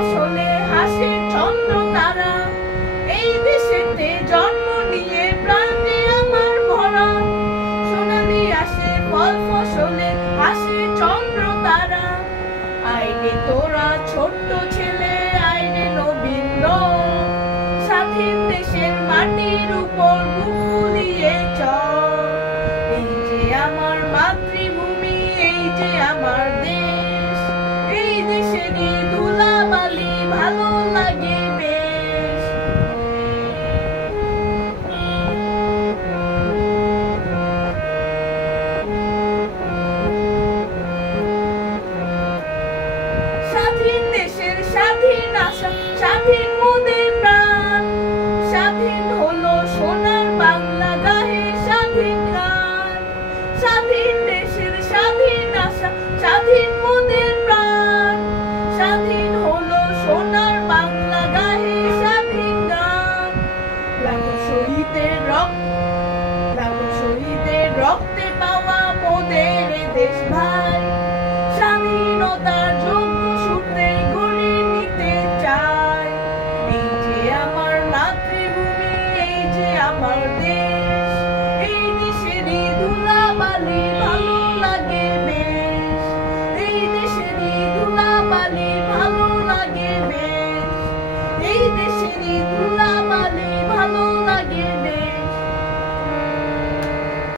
ফসলে হাসে চন্দ্র তারা, এই দেশেতে জন্ম নিয়ে প্রাণে আমার ভরা। সোনালি আসে ফল ফসলে হাসে চন্দ্র তারা, আইরে তোরা ছোট্ট ছেলে আইরে নবীন রং, স্বাধীন দেশের মাটির উপর বুক ফুলিয়ে চল। এই যে আমার মাতৃভূমি, এই যে আমার দেশ, এই দেশেরই ধুলাবালি ভালো লাগে বেশ। স্বাধীন দেশের স্বাধীন আশা, স্বাধীন মোদের প্রাণ, স্বাধীন হলো সোনার বাংলা গাহে স্বাধীন গান। স্বাধীন দেশের স্বাধীন আশা, স্বাধীন মোদের প্রাণ, স্বাধীন হলো সোনার বাংলা গাহে স্বাধীন গান। লাখো শহীদের রক্তে পাওয়া মোদের দেশ ভাই।